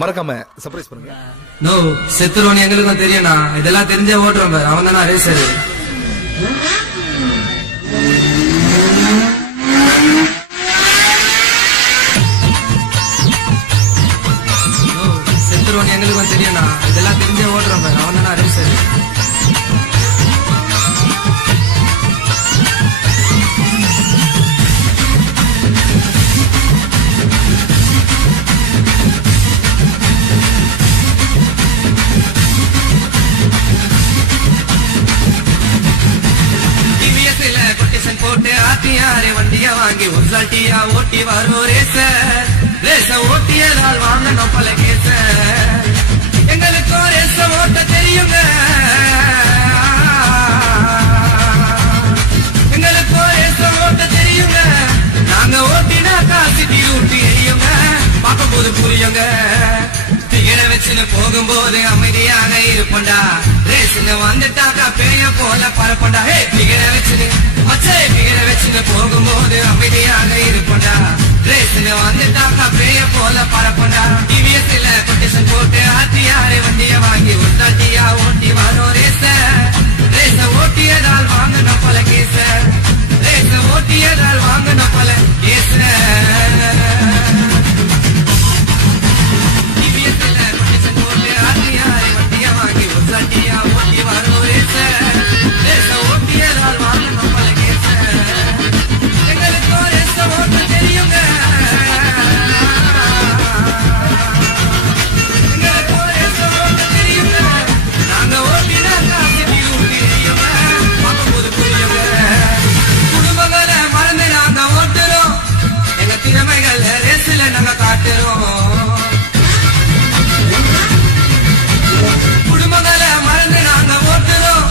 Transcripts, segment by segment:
மறக்காம சர்ப்ரைஸ் பண்ணுங்க. நோ செத்துருவோம் எங்களுக்கும் தெரியும்ண்ணா. இதெல்லாம் தெரிஞ்சே ஓட்டுறோம். அவன் தானே ரேசரு. செத்துருவோம் எங்களுக்கும் தெரியும்ண்ணா. இதெல்லாம் தெரிஞ்சே ஓட்டுறோம். அவன் தானே ரேசரு. போட்டு ஆத்தியாரே வண்டிய வாங்கி ஒரிசால்ட்டியா ஓட்டி வரும் ரேச ஓட்டியதால் வாங்கணும் பல கேச. எங்களுக்கும் ரேச ஓட்ட தெரியுங்க. எங்களுக்கும் ரேச ஓட்ட தெரியுங்க. நாங்க ஓட்டினா காசு ஊட்டி எரியுங்க. பார்க்கும் போது புரியுங்க. திகழ வச்சுன்னு போகும்போது அமைதியாக இருப்பண்டா. ரேசுங்க வந்துட்டாக்கா பேய போல பரப்பண்டா. ஹே திகழ வச்சுன்னு போகும்போது அமைதியாக இருப்பண்டா. ரேசுங்க வந்துட்டாக்கா பேய போல பரப்பண்டா. டிவிஎஸ்ல கொட்டேஷன் போட்டு ஆத்தியாரே வண்டிய வாங்கி ஒரிசால்ட்டியா ஓட்டி வரும் ரேச ஓட்டியதால் வாங்கணும் பல கேச. ரேச ஓட்டியதால் வாங்கணும் பல கேச. டிவிஎஸ்ல கொட்டேஷன் போட்டு ஆத்தியாரே வண்டிய வாங்கி ஒரிசால்ட்டியா ஓட்டி வரும் ரேச ஓட்டியதால் வாங்கணும் பல கேச. எங்களுக்கும் ரேச ஓட்ட தெரியுங்க. எங்களுக்கும் ரேச ஓட்ட தெரியுங்க. நாங்க ஓட்டினா காசு ஊட்டி எரியுங்க. பார்க்கும்போது புரியுங்க. குடும்பங்களை மறந்து நாங்க ஓட்டுறோம். எங்க திறமைகள் ரேஸ்ல நாங்க காட்டுறோம். குடும்பங்களை மறந்து நாங்க ஓட்டுறோம்.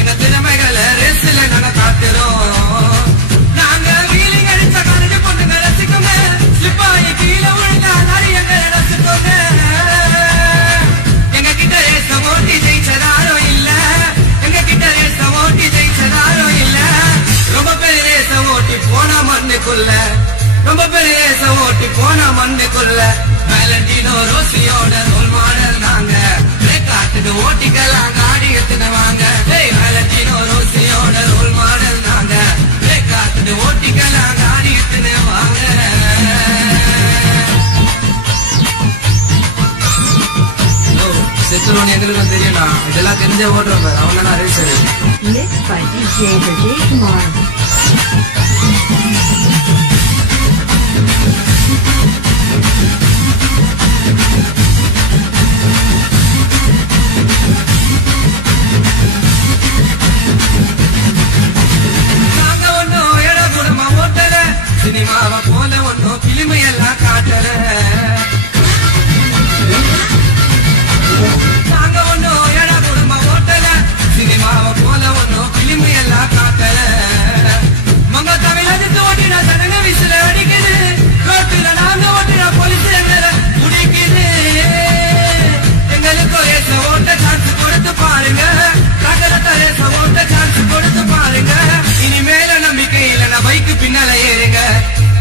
எங்க திறமைகளை ரேஸ்ல நாங்க காட்டுறோம். நாங்க வீலிங் அடிச்ச கரடி பொண்ணுங்க ரசிக்கோங்க. ஸ்லிப்பாயி கீழே விழுந்தா நிறையங்க ரசிக்கோங்க. எங்க கிட்ட ரேச ஓட்டி ஜெயிச்சதாரோ இல்ல. எங்க கிட்ட ரேச ஓட்டி ஜெயிச்சதாரோ இல்ல. ரொம்ப பெரிய ரேச ஓட்டி போனா மண்ணுக்குள்ள. ரொம்ப பெரிய ரேச ஓட்டி போனா மண்ணுக்குள்ள. வேலண்டினோ ரோசியோட ரோல் மாடல் நாங்க. காட்டுக்கு ஓட்டிக்கலாம் காடி எத்துன வாங்க. வேலண்டினோ ரோசியோட ரோல் மாடல் நாங்க. காட்டுக்கு ஓட்டிக்கலாம் காடி எத்துன வாங்க. செத்துருவோம் எங்களுக்கும் தெரியும்ண்ணா. இதெல்லாம் தெரிஞ்சே ஓட்டுறோம். அவன் தானே racer. Mixed by DJ Vijay Kumar. நாங்க ஒன்னும் எட குடும்ப ஓட்டல. சினிமாவை போல ஒன்னும் கிளிமையெல்லாம் காட்டல. நாங்க ஒன்னும் எட குடும்ப ஓட்டல. சினிமாவை போல ஒன்னும் கிளிமையெல்லாம் காட்டல. மங்க தமிழகத்து ஓட்டினா சடங்கு விசில அடிக்குது. ரோட்டுல நாங்க ஓட்டினா போலீஸ் எங்களை முடிக்குது. எங்களுக்கு ரேச ஓட்ட சான்ஸ் கொடுத்து பாருங்க. ரேச ஓட்ட சான்ஸ் கொடுத்து பாருங்க. இனிமேல நம்பிக்கை இல்லைன்னா பைக்கு பின்னால ஏறுங்க.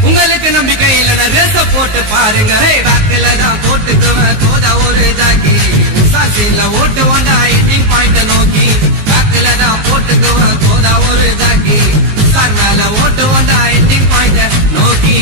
உங்களுக்கு நம்பிக்கை இல்லைன்னா ரேச போட்டு பாருங்க. வாக்குல தான் போட்டுக்குவேன் தோதா ஒரு தாக்கி. சாசில ஓட்டு வந்தா 18 பாயிண்ட் நோக்கி. வாக்குல தான் போட்டுக்குவேன் தோதா ஒரு தாக்கி. சார் மேல ஓட்டு வந்தா 18 பாயிண்ட் நோக்கி.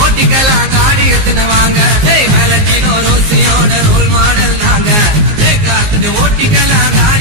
ஓட்டிக்கலாம் காடி எத்துன வாங்க. வேலண்டினோ ரோசியோட ரோல் மாடல் நாங்க. ஓட்டிக்கலாம் காடி